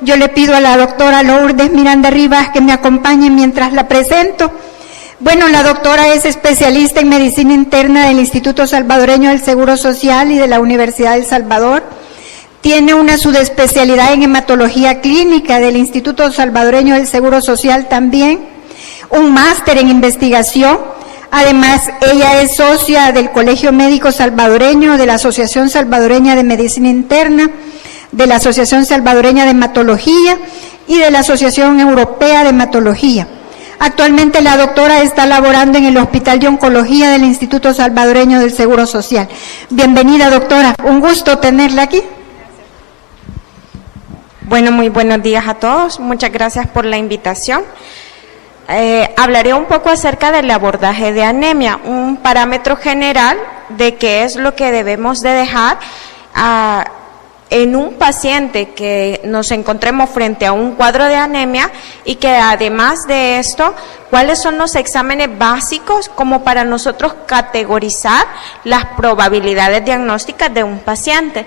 Yo le pido a la doctora Lourdes Miranda Rivas que me acompañe mientras la presento. Bueno, la doctora es especialista en medicina interna del Instituto Salvadoreño del Seguro Social y de la Universidad del Salvador. Tiene una subespecialidad en hematología clínica del Instituto Salvadoreño del Seguro Social también, un máster en investigación. Además, ella es socia del Colegio Médico Salvadoreño, de la Asociación Salvadoreña de Medicina Interna, de la Asociación Salvadoreña de Hematología y de la Asociación Europea de Hematología. Actualmente la doctora está laborando en el Hospital de Oncología del Instituto Salvadoreño del Seguro Social. Bienvenida, doctora. Un gusto tenerla aquí. Bueno, muy buenos días a todos. Muchas gracias por la invitación. Hablaré un poco acerca del abordaje de anemia, un parámetro general de qué es lo que debemos de dejar en un paciente que nos encontremos frente a un cuadro de anemia y que además de esto, cuáles son los exámenes básicos como para nosotros categorizar las probabilidades diagnósticas de un paciente.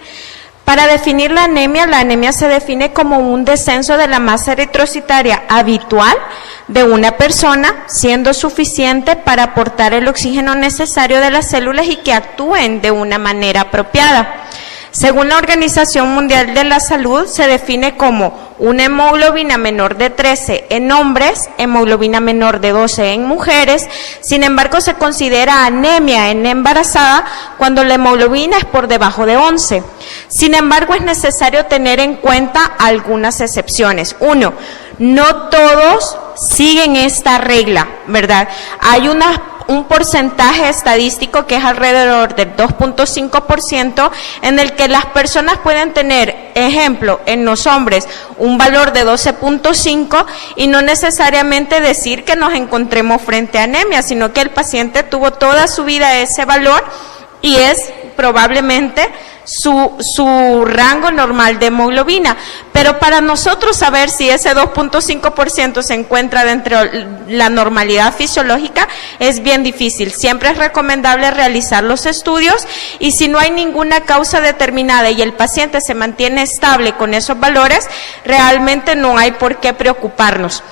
Para definir la anemia se define como un descenso de la masa eritrocitaria habitual de una persona, siendo suficiente para aportar el oxígeno necesario de las células y que actúen de una manera apropiada. Según la Organización Mundial de la Salud, se define como una hemoglobina menor de 13 en hombres, hemoglobina menor de 12 en mujeres. Sin embargo, se considera anemia en embarazada cuando la hemoglobina es por debajo de 11. Sin embargo, es necesario tener en cuenta algunas excepciones. Uno, no todos siguen esta regla, ¿verdad? Hay un porcentaje estadístico que es alrededor del 2.5% en el que las personas pueden tener, ejemplo, en los hombres, un valor de 12.5 y no necesariamente decir que nos encontremos frente a anemia, sino que el paciente tuvo toda su vida ese valor y es probablemente su rango normal de hemoglobina. Pero para nosotros saber si ese 2.5% se encuentra dentro de la normalidad fisiológica es bien difícil. Siempre es recomendable realizar los estudios y si no hay ninguna causa determinada y el paciente se mantiene estable con esos valores, realmente no hay por qué preocuparnos.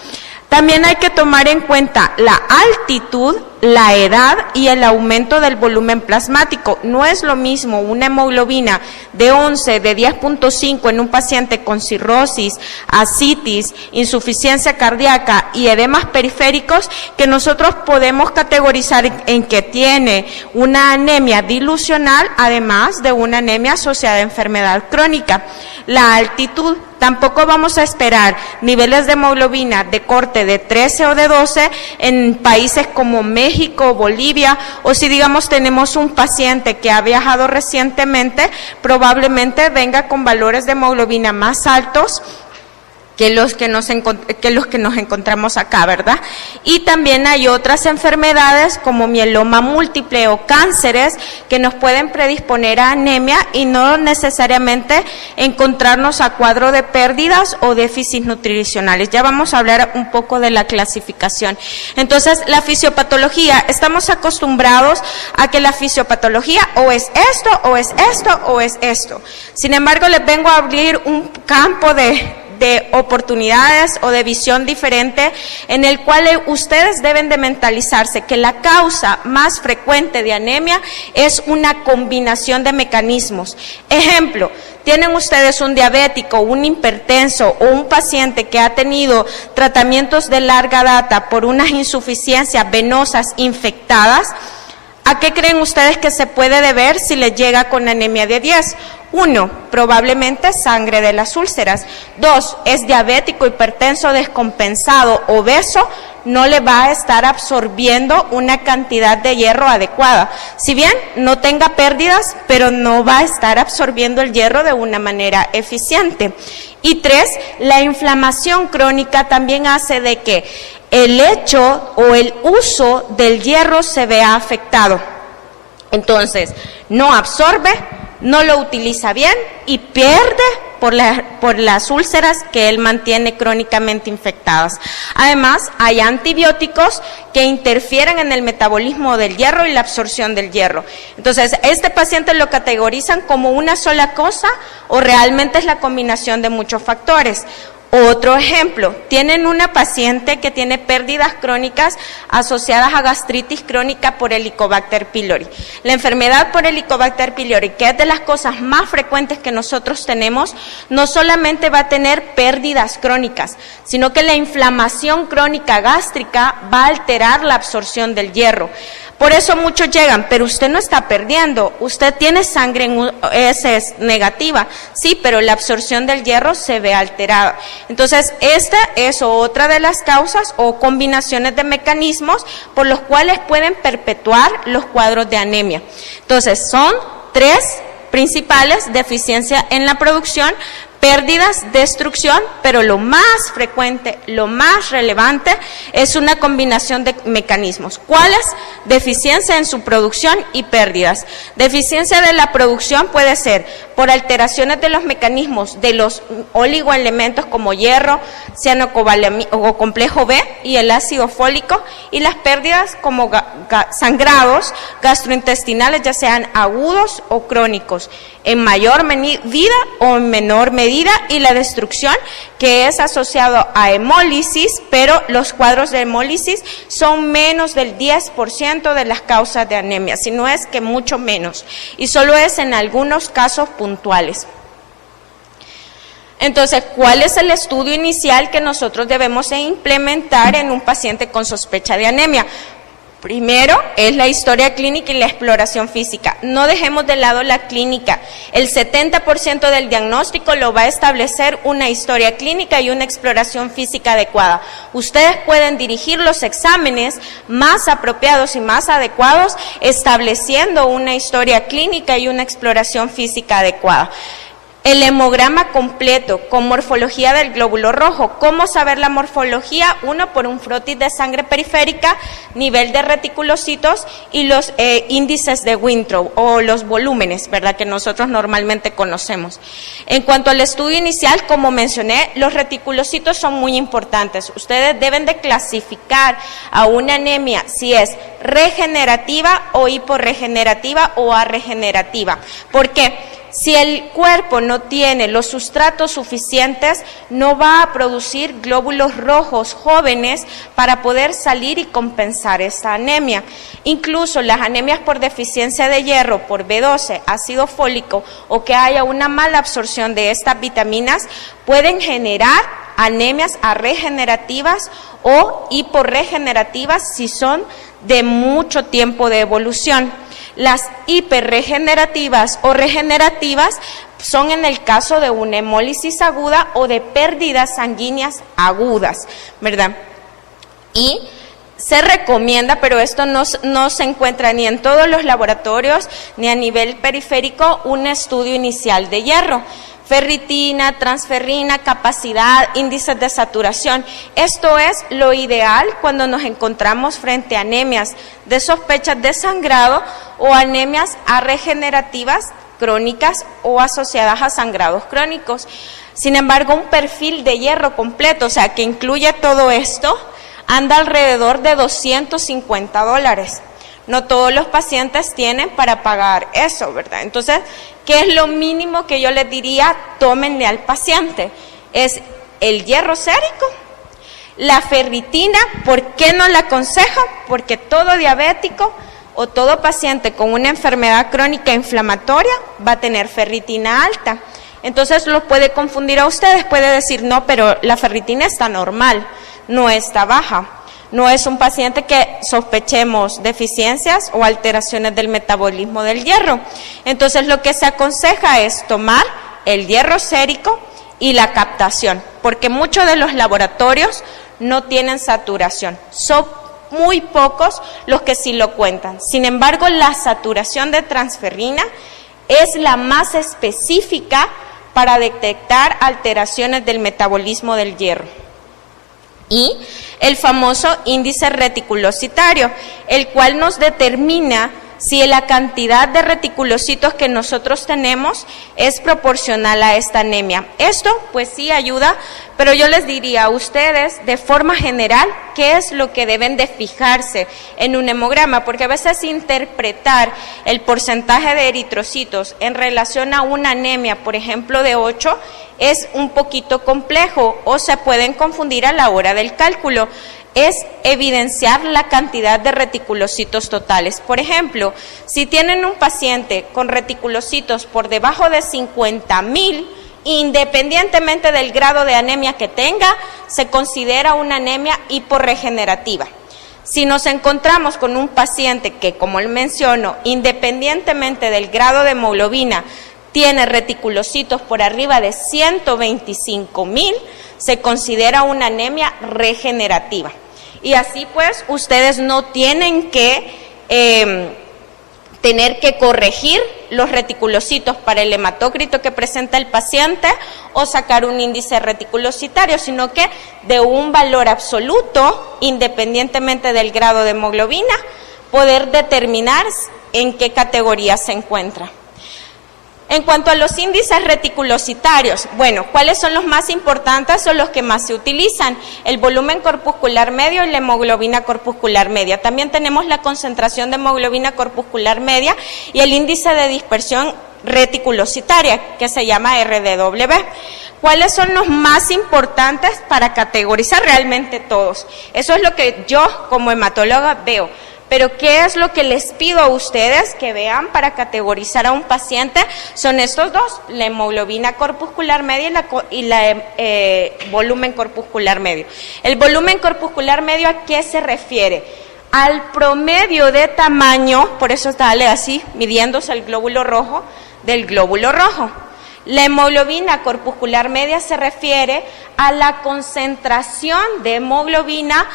También hay que tomar en cuenta la altitud, la edad y el aumento del volumen plasmático. No es lo mismo una hemoglobina de 11, de 10.5 en un paciente con cirrosis, ascitis, insuficiencia cardíaca y edemas periféricos que nosotros podemos categorizar en que tiene una anemia dilucional, además de una anemia asociada a enfermedad crónica. La altitud, tampoco vamos a esperar niveles de hemoglobina de corte de 13 o de 12 en países como México, Bolivia, o si digamos tenemos un paciente que ha viajado recientemente, probablemente venga con valores de hemoglobina más altos que los que nos encontramos acá, ¿verdad? Y también hay otras enfermedades como mieloma múltiple o cánceres que nos pueden predisponer a anemia y no necesariamente encontrarnos a cuadro de pérdidas o déficits nutricionales. Ya vamos a hablar un poco de la clasificación. Entonces, la fisiopatología, estamos acostumbrados a que la fisiopatología o es esto, o es esto, o es esto. Sin embargo, les vengo a abrir un campo de oportunidades o de visión diferente en el cual ustedes deben de mentalizarse que la causa más frecuente de anemia es una combinación de mecanismos. Ejemplo, tienen ustedes un diabético, un hipertenso o un paciente que ha tenido tratamientos de larga data por unas insuficiencias venosas infectadas. ¿A qué creen ustedes que se puede deber si les llega con anemia de 10? 1, probablemente sangre de las úlceras. 2, es diabético, hipertenso, descompensado, obeso, no le va a estar absorbiendo una cantidad de hierro adecuada. Si bien no tenga pérdidas, pero no va a estar absorbiendo el hierro de una manera eficiente. Y 3, la inflamación crónica también hace de que el hecho o el uso del hierro se vea afectado. Entonces, no absorbe, no lo utiliza bien y pierde por las úlceras que él mantiene crónicamente infectadas. Además, hay antibióticos que interfieren en el metabolismo del hierro y la absorción del hierro. Entonces, este paciente lo categorizan como una sola cosa o realmente es la combinación de muchos factores. Otro ejemplo, tienen una paciente que tiene pérdidas crónicas asociadas a gastritis crónica por Helicobacter pylori. La enfermedad por Helicobacter pylori, que es de las cosas más frecuentes que nosotros tenemos, no solamente va a tener pérdidas crónicas, sino que la inflamación crónica gástrica va a alterar la absorción del hierro. Por eso muchos llegan, pero usted no está perdiendo, usted tiene sangre en heces negativa, sí, pero la absorción del hierro se ve alterada. Entonces, esta es otra de las causas o combinaciones de mecanismos por los cuales pueden perpetuar los cuadros de anemia. Entonces, son 3 principales: deficiencia en la producción, pérdidas, destrucción, pero lo más frecuente, lo más relevante es una combinación de mecanismos. ¿Cuáles? Deficiencia en su producción y pérdidas. Deficiencia de la producción puede ser por alteraciones de los mecanismos de los oligoelementos como hierro, cianocobalamina o complejo B y el ácido fólico, y las pérdidas como sangrados gastrointestinales, ya sean agudos o crónicos, en mayor medida o en menor medida, y la destrucción, que es asociado a hemólisis, pero los cuadros de hemólisis son menos del 10% de las causas de anemia, si no es que mucho menos, y solo es en algunos casos puntuales. Entonces, ¿cuál es el estudio inicial que nosotros debemos implementar en un paciente con sospecha de anemia? Primero es la historia clínica y la exploración física. No dejemos de lado la clínica. El 70% del diagnóstico lo va a establecer una historia clínica y una exploración física adecuada. Ustedes pueden dirigir los exámenes más apropiados y más adecuados estableciendo una historia clínica y una exploración física adecuada. El hemograma completo con morfología del glóbulo rojo. ¿Cómo saber la morfología? Uno, por un frotis de sangre periférica, nivel de reticulocitos y los índices de Winthrop o los volúmenes, ¿verdad?, que nosotros normalmente conocemos. En cuanto al estudio inicial, como mencioné, los reticulocitos son muy importantes. Ustedes deben de clasificar a una anemia si es regenerativa o hiporregenerativa o arregenerativa. ¿Por qué? Si el cuerpo no tiene los sustratos suficientes, no va a producir glóbulos rojos jóvenes para poder salir y compensar esta anemia. Incluso las anemias por deficiencia de hierro, por B12, ácido fólico o que haya una mala absorción de estas vitaminas, pueden generar anemias arregenerativas o hiporregenerativas si son de mucho tiempo de evolución. Las hiperregenerativas o regenerativas son en el caso de una hemólisis aguda o de pérdidas sanguíneas agudas, ¿verdad? Y se recomienda, pero esto no se encuentra ni en todos los laboratorios ni a nivel periférico, un estudio inicial de hierro. Ferritina, transferrina, capacidad, índices de saturación. Esto es lo ideal cuando nos encontramos frente a anemias de sospechas de sangrado o anemias arregenerativas crónicas o asociadas a sangrados crónicos. Sin embargo, un perfil de hierro completo, o sea, que incluye todo esto, anda alrededor de $250. No todos los pacientes tienen para pagar eso, ¿verdad? Entonces, ¿qué es lo mínimo que yo les diría? Tómenle al paciente. Es el hierro sérico, la ferritina. ¿Por qué no la aconsejo? Porque todo diabético o todo paciente con una enfermedad crónica inflamatoria va a tener ferritina alta. Entonces, lo puede confundir a ustedes. Puede decir, no, pero la ferritina está normal, no está baja. No es un paciente que sospechemos deficiencias o alteraciones del metabolismo del hierro. Entonces, lo que se aconseja es tomar el hierro sérico y la captación, porque muchos de los laboratorios no tienen saturación. Son muy pocos los que sí lo cuentan. Sin embargo, la saturación de transferrina es la más específica para detectar alteraciones del metabolismo del hierro. Y el famoso índice reticulocitario, el cual nos determina si la cantidad de reticulocitos que nosotros tenemos es proporcional a esta anemia. Esto pues sí ayuda, pero yo les diría a ustedes de forma general qué es lo que deben de fijarse en un hemograma, porque a veces interpretar el porcentaje de eritrocitos en relación a una anemia, por ejemplo de 8, es un poquito complejo o se pueden confundir a la hora del cálculo. Es evidenciar la cantidad de reticulocitos totales. Por ejemplo, si tienen un paciente con reticulocitos por debajo de 50,000, independientemente del grado de anemia que tenga, se considera una anemia hiporregenerativa. Si nos encontramos con un paciente que, como él mencionó, independientemente del grado de hemoglobina, tiene reticulocitos por arriba de 125,000, se considera una anemia regenerativa. Y así pues, ustedes no tienen que tener que corregir los reticulocitos para el hematócrito que presenta el paciente o sacar un índice reticulocitario, sino que de un valor absoluto, independientemente del grado de hemoglobina, poder determinar en qué categoría se encuentra. En cuanto a los índices reticulocitarios, bueno, ¿cuáles son los más importantes o los que más se utilizan? El volumen corpuscular medio y la hemoglobina corpuscular media. También tenemos la concentración de hemoglobina corpuscular media y el índice de dispersión reticulocitaria, que se llama RDW. ¿Cuáles son los más importantes para categorizar? Realmente todos. Eso es lo que yo como hematóloga veo. Pero ¿qué es lo que les pido a ustedes que vean para categorizar a un paciente? Son estos dos, la hemoglobina corpuscular media y la volumen corpuscular medio. El volumen corpuscular medio, ¿a qué se refiere? Al promedio de tamaño, por eso sale así, midiéndose el glóbulo rojo del glóbulo rojo. La hemoglobina corpuscular media se refiere a la concentración de hemoglobina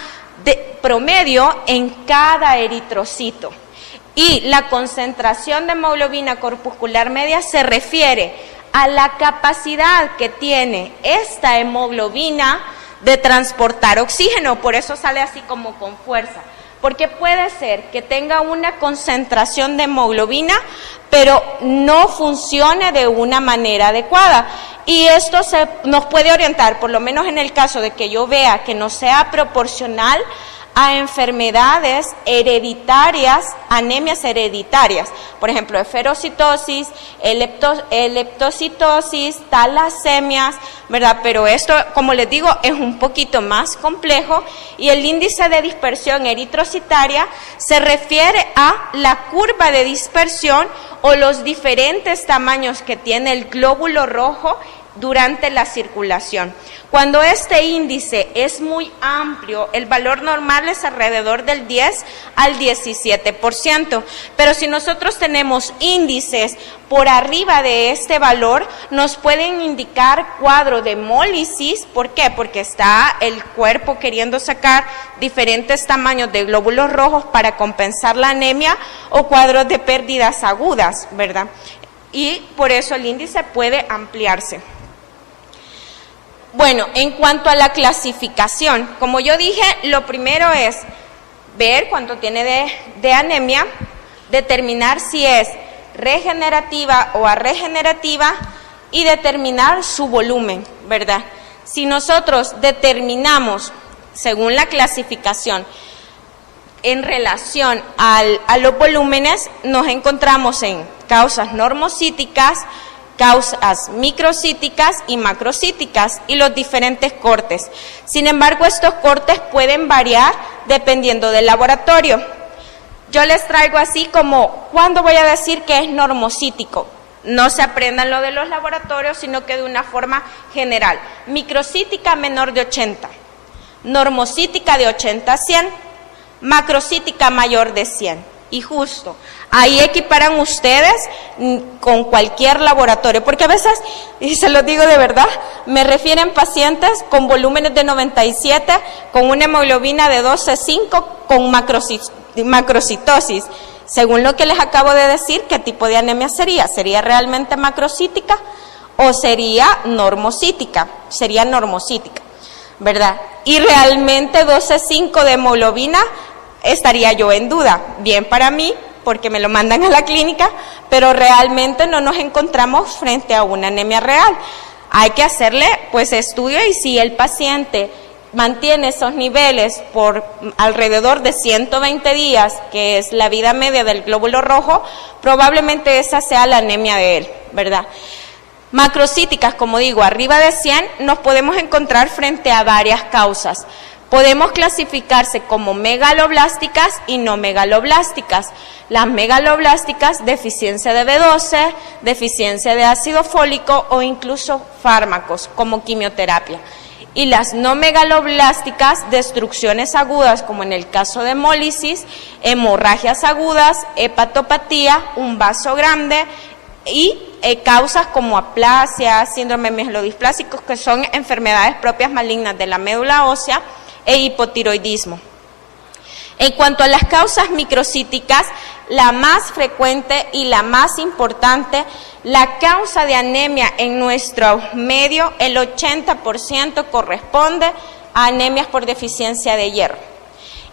de promedio en cada eritrocito. Y la concentración de hemoglobina corpuscular media se refiere a la capacidad que tiene esta hemoglobina de transportar oxígeno, por eso sale así como con fuerza, porque puede ser que tenga una concentración de hemoglobina, pero no funcione de una manera adecuada. Y esto nos puede orientar, por lo menos en el caso de que yo vea que no sea proporcional a enfermedades hereditarias, anemias hereditarias, por ejemplo, eferocitosis, leptocitosis, talasemias, ¿verdad? Pero esto, como les digo, es un poquito más complejo y el índice de dispersión eritrocitaria se refiere a la curva de dispersión o los diferentes tamaños que tiene el glóbulo rojo durante la circulación. Cuando este índice es muy amplio, el valor normal es alrededor del 10 al 17%, pero si nosotros tenemos índices por arriba de este valor, nos pueden indicar cuadro de hemólisis. ¿Por qué? Porque está el cuerpo queriendo sacar diferentes tamaños de glóbulos rojos para compensar la anemia, o cuadros de pérdidas agudas, ¿verdad? Y por eso el índice puede ampliarse. Bueno, en cuanto a la clasificación, como yo dije, lo primero es ver cuánto tiene de anemia, determinar si es regenerativa o arregenerativa y determinar su volumen, ¿verdad? Si nosotros determinamos, según la clasificación, en relación a los volúmenes, nos encontramos en causas normocíticas, causas microcíticas y macrocíticas y los diferentes cortes. Sin embargo, estos cortes pueden variar dependiendo del laboratorio. Yo les traigo así como, ¿cuándo voy a decir que es normocítico? No se aprendan lo de los laboratorios, sino que de una forma general. Microcítica menor de 80, normocítica de 80 a 100, macrocítica mayor de 100. Y justo, ahí equiparan ustedes con cualquier laboratorio, porque a veces, y se los digo de verdad, me refieren pacientes con volúmenes de 97, con una hemoglobina de 12,5, con macrocitosis. Según lo que les acabo de decir, ¿qué tipo de anemia sería? ¿Sería realmente macrocítica o sería normocítica? Sería normocítica, ¿verdad? Y realmente 12,5 de hemoglobina, estaría yo en duda, bien para mí porque me lo mandan a la clínica, pero realmente no nos encontramos frente a una anemia real. Hay que hacerle pues estudio, y si el paciente mantiene esos niveles por alrededor de 120 días, que es la vida media del glóbulo rojo, probablemente esa sea la anemia de él, ¿verdad? Macrocíticas, como digo, arriba de 100, nos podemos encontrar frente a varias causas. Podemos clasificarse como megaloblásticas y no megaloblásticas. Las megaloblásticas, deficiencia de B12, deficiencia de ácido fólico o incluso fármacos como quimioterapia. Y las no megaloblásticas, destrucciones agudas, como en el caso de hemólisis, hemorragias agudas, hepatopatía, un vaso grande y causas como aplasia, síndrome mielodisplásico, que son enfermedades propias malignas de la médula ósea, e hipotiroidismo. En cuanto a las causas microcíticas, la más frecuente y la más importante, la causa de anemia en nuestro medio, el 80% corresponde a anemias por deficiencia de hierro.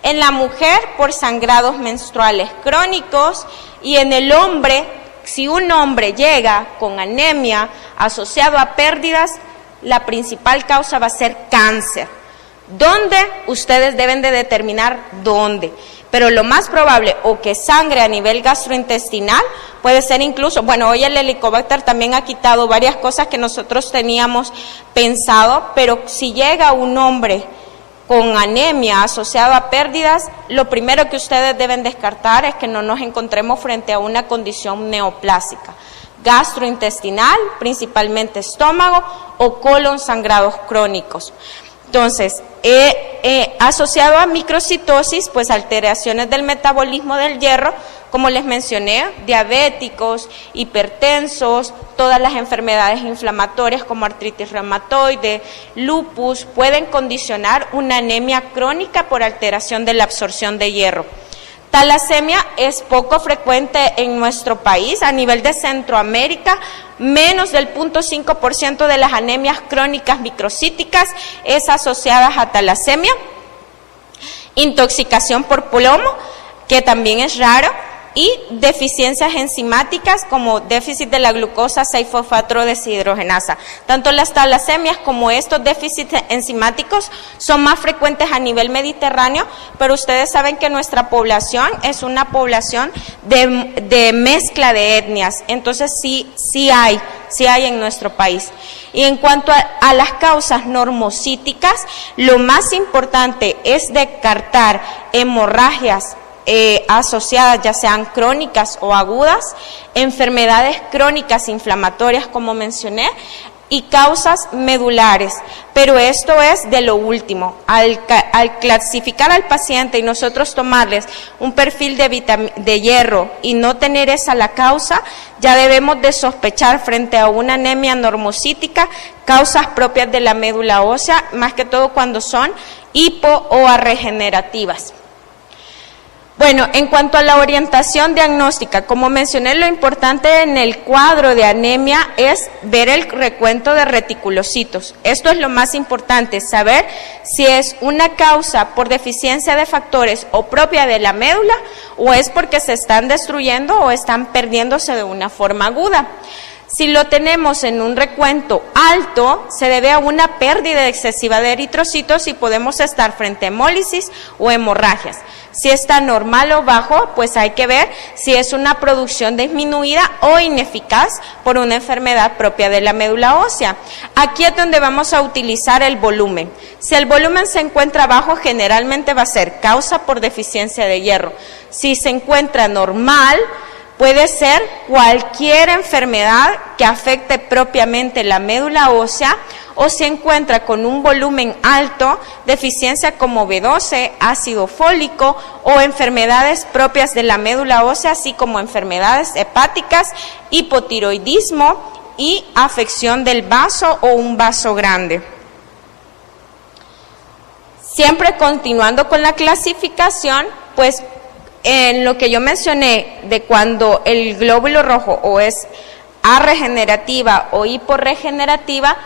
En la mujer, por sangrados menstruales crónicos, y en el hombre, si un hombre llega con anemia asociado a pérdidas, la principal causa va a ser cáncer. ¿Dónde? Ustedes deben de determinar dónde, pero lo más probable, o que sangre a nivel gastrointestinal, puede ser incluso, bueno, hoy el Helicobacter también ha quitado varias cosas que nosotros teníamos pensado, pero si llega un hombre con anemia asociada a pérdidas, lo primero que ustedes deben descartar es que no nos encontremos frente a una condición neoplásica, gastrointestinal, principalmente estómago o colon sangrados crónicos. Entonces, asociado a microcitosis, pues alteraciones del metabolismo del hierro, como les mencioné, diabéticos, hipertensos, todas las enfermedades inflamatorias como artritis reumatoide, lupus, pueden condicionar una anemia crónica por alteración de la absorción de hierro. Talasemia es poco frecuente en nuestro país. A nivel de Centroamérica, menos del 0.5% de las anemias crónicas microcíticas es asociada a talasemia. Intoxicación por plomo, que también es raro, y deficiencias enzimáticas como déficit de la glucosa 6-fosfatro-deshidrogenasa. Tanto las talasemias como estos déficits enzimáticos son más frecuentes a nivel mediterráneo, pero ustedes saben que nuestra población es una población de mezcla de etnias, entonces sí hay en nuestro país. Y en cuanto a las causas normocíticas, lo más importante es descartar hemorragias asociadas, ya sean crónicas o agudas, enfermedades crónicas inflamatorias, como mencioné, y causas medulares, pero esto es de lo último. Al clasificar al paciente y nosotros tomarles un perfil de hierro y no tener esa la causa, ya debemos de sospechar frente a una anemia normocítica causas propias de la médula ósea, más que todo cuando son hipo o regenerativas. Bueno, en cuanto a la orientación diagnóstica, como mencioné, lo importante en el cuadro de anemia es ver el recuento de reticulocitos. Esto es lo más importante, saber si es una causa por deficiencia de factores o propia de la médula, o es porque se están destruyendo o están perdiéndose de una forma aguda. Si lo tenemos en un recuento alto, se debe a una pérdida excesiva de eritrocitos y podemos estar frente a hemólisis o hemorragias. Si está normal o bajo, pues hay que ver si es una producción disminuida o ineficaz por una enfermedad propia de la médula ósea. Aquí es donde vamos a utilizar el volumen. Si el volumen se encuentra bajo, generalmente va a ser causa por deficiencia de hierro. Si se encuentra normal, puede ser cualquier enfermedad que afecte propiamente la médula ósea, o se encuentra con un volumen alto, deficiencia como B12, ácido fólico o enfermedades propias de la médula ósea, así como enfermedades hepáticas, hipotiroidismo y afección del vaso o un vaso grande. Siempre continuando con la clasificación, pues en lo que yo mencioné de cuando el glóbulo rojo o es A regenerativa o hiporregenerativa,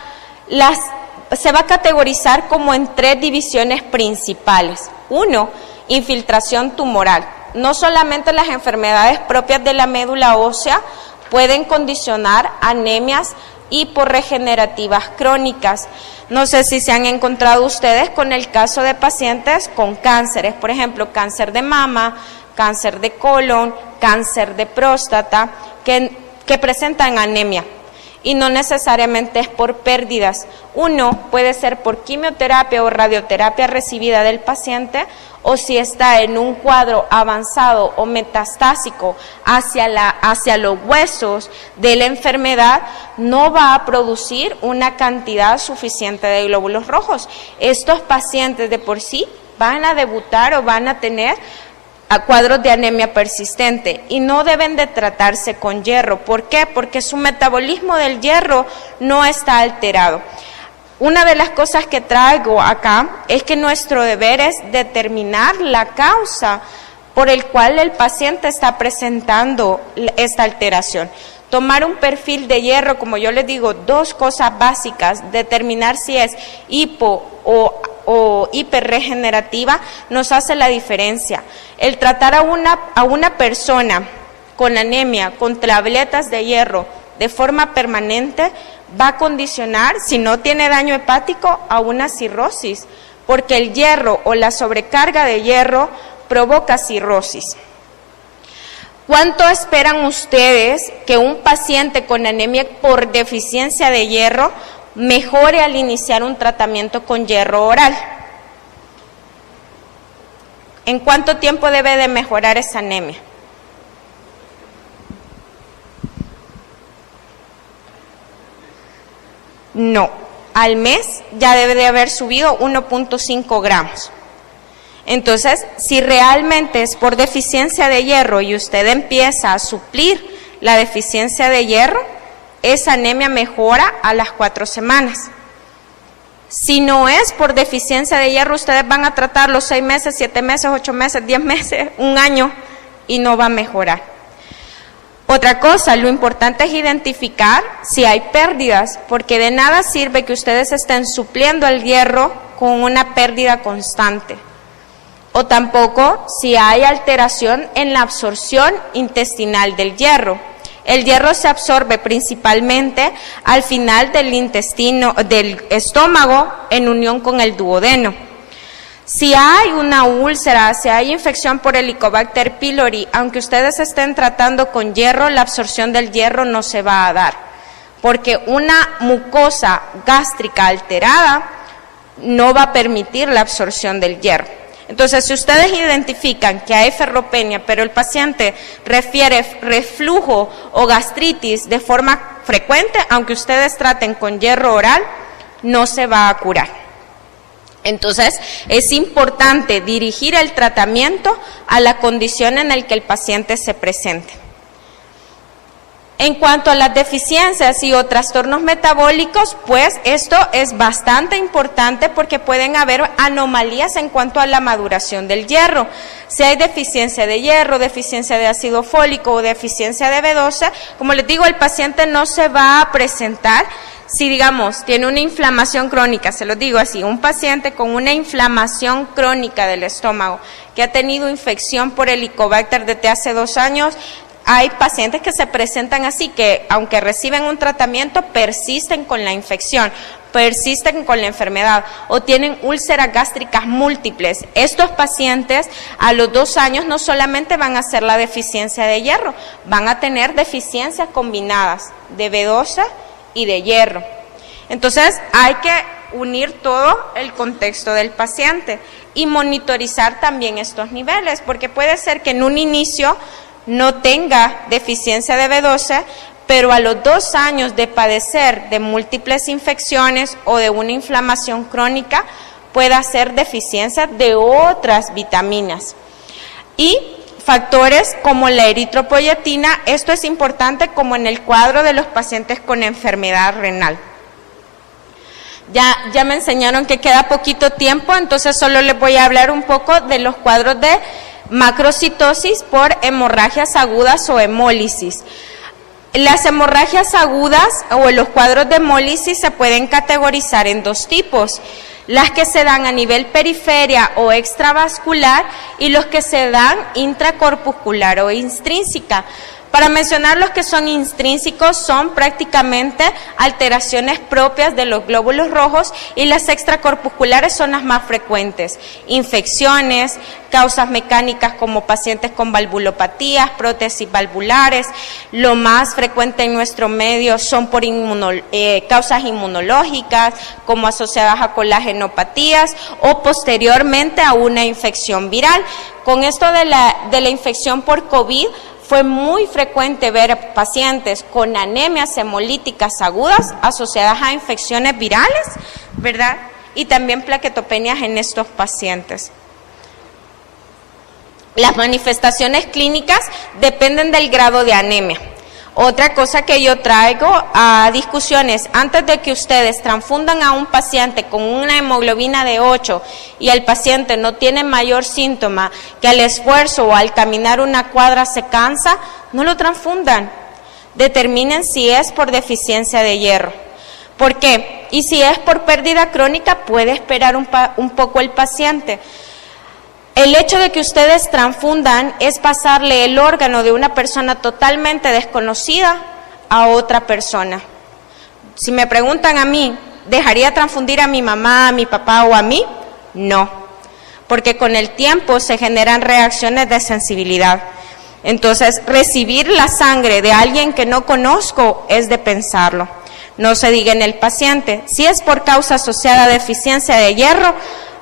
se va a categorizar como en 3 divisiones principales. 1, infiltración tumoral. No solamente las enfermedades propias de la médula ósea pueden condicionar anemias hiporregenerativas crónicas. No sé si se han encontrado ustedes con el caso de pacientes con cánceres, por ejemplo, cáncer de mama, cáncer de colon, cáncer de próstata, que presentan anemia. Y no necesariamente es por pérdidas. Uno puede ser por quimioterapia o radioterapia recibida del paciente, o si está en un cuadro avanzado o metastásico hacia los huesos de la enfermedad, no va a producir una cantidad suficiente de glóbulos rojos. Estos pacientes de por sí van a debutar o van a tener cuadros de anemia persistente y no deben de tratarse con hierro. ¿Por qué? Porque su metabolismo del hierro no está alterado. Una de las cosas que traigo acá es que nuestro deber es determinar la causa por el cual el paciente está presentando esta alteración. Tomar un perfil de hierro, como yo les digo, dos cosas básicas, determinar si es hipo o hiperregenerativa, nos hace la diferencia. El tratar a una persona con anemia, con tabletas de hierro, de forma permanente, va a condicionar, si no tiene daño hepático, a una cirrosis, porque el hierro o la sobrecarga de hierro provoca cirrosis. ¿Cuánto esperan ustedes que un paciente con anemia por deficiencia de hierro mejore al iniciar un tratamiento con hierro oral? ¿En cuánto tiempo debe de mejorar esa anemia? No, al mes ya debe de haber subido 1.5 gramos. Entonces, si realmente es por deficiencia de hierro y usted empieza a suplir la deficiencia de hierro, esa anemia mejora a las 4 semanas. Si no es por deficiencia de hierro, ustedes van a tratar los 6 meses, 7 meses, 8 meses, 10 meses, un año y no va a mejorar. Otra cosa, lo importante es identificar si hay pérdidas, porque de nada sirve que ustedes estén supliendo el hierro con una pérdida constante. O tampoco si hay alteración en la absorción intestinal del hierro. El hierro se absorbe principalmente al final del intestino, del estómago, en unión con el duodeno. Si hay una úlcera, si hay infección por Helicobacter pylori, aunque ustedes estén tratando con hierro, la absorción del hierro no se va a dar, porque una mucosa gástrica alterada no va a permitir la absorción del hierro. Entonces, si ustedes identifican que hay ferropenia, pero el paciente refiere reflujo o gastritis de forma frecuente, aunque ustedes traten con hierro oral, no se va a curar. Entonces, es importante dirigir el tratamiento a la condición en la que el paciente se presente. En cuanto a las deficiencias y o trastornos metabólicos, pues esto es bastante importante porque pueden haber anomalías en cuanto a la maduración del hierro. Si hay deficiencia de hierro, deficiencia de ácido fólico o deficiencia de B12, como les digo, el paciente no se va a presentar. Si, digamos, tiene una inflamación crónica, se lo digo así, un paciente con una inflamación crónica del estómago que ha tenido infección por Helicobacter desde hace 2 años, hay pacientes que se presentan así, que aunque reciben un tratamiento, persisten con la infección, persisten con la enfermedad o tienen úlceras gástricas múltiples. Estos pacientes a los 2 años no solamente van a hacer la deficiencia de hierro, van a tener deficiencias combinadas de B12 y de hierro. Entonces hay que unir todo el contexto del paciente y monitorizar también estos niveles, porque puede ser que en un inicio no tenga deficiencia de B12, pero a los 2 años de padecer de múltiples infecciones o de una inflamación crónica pueda ser deficiencia de otras vitaminas. Y factores como la eritropoyetina, esto es importante como en el cuadro de los pacientes con enfermedad renal. Ya me enseñaron que queda poquito tiempo, entonces solo les voy a hablar un poco de los cuadros de macrocitosis por hemorragias agudas o hemólisis. Las hemorragias agudas o los cuadros de hemólisis se pueden categorizar en 2 tipos. las que se dan a nivel periferia o extravascular y los que se dan intracorpuscular o intrínseca. Para mencionar los que son intrínsecos, son prácticamente alteraciones propias de los glóbulos rojos, y las extracorpusculares son las más frecuentes. Infecciones, causas mecánicas como pacientes con valvulopatías, prótesis valvulares. Lo más frecuente en nuestro medio son por causas inmunológicas, como asociadas a colagenopatías o posteriormente a una infección viral. Con esto de la infección por COVID, fue muy frecuente ver pacientes con anemias hemolíticas agudas asociadas a infecciones virales, ¿verdad? Y también plaquetopenias en estos pacientes. Las manifestaciones clínicas dependen del grado de anemia. Otra cosa que yo traigo a discusiones, antes de que ustedes transfundan a un paciente con una hemoglobina de 8 y el paciente no tiene mayor síntoma que al esfuerzo o al caminar una cuadra se cansa, no lo transfundan. Determinen si es por deficiencia de hierro. ¿Por qué? Y si es por pérdida crónica, puede esperar un poco el paciente. El hecho de que ustedes transfundan es pasarle el órgano de una persona totalmente desconocida a otra persona. Si me preguntan a mí, ¿dejaría transfundir a mi mamá, a mi papá o a mí? No, porque con el tiempo se generan reacciones de sensibilidad. Entonces, recibir la sangre de alguien que no conozco es de pensarlo. No se diga en el paciente. Si es por causa asociada a deficiencia de hierro,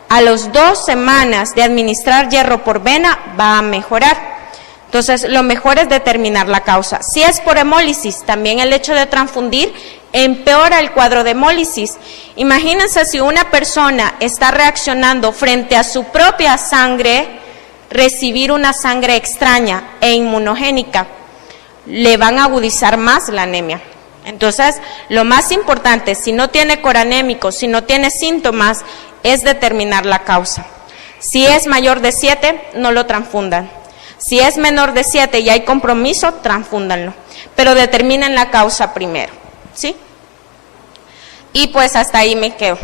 a las 2 semanas de administrar hierro por vena va a mejorar. Entonces, lo mejor es determinar la causa. Si es por hemólisis, también el hecho de transfundir empeora el cuadro de hemólisis. Imagínense si una persona está reaccionando frente a su propia sangre, recibir una sangre extraña e inmunogénica, le van a agudizar más la anemia. Entonces, lo más importante, si no tiene coranémico, si no tiene síntomas, es determinar la causa. Si es mayor de 7, no lo transfundan. Si es menor de 7 y hay compromiso, transfúndanlo. Pero determinen la causa primero, ¿sí? Y pues hasta ahí me quedo.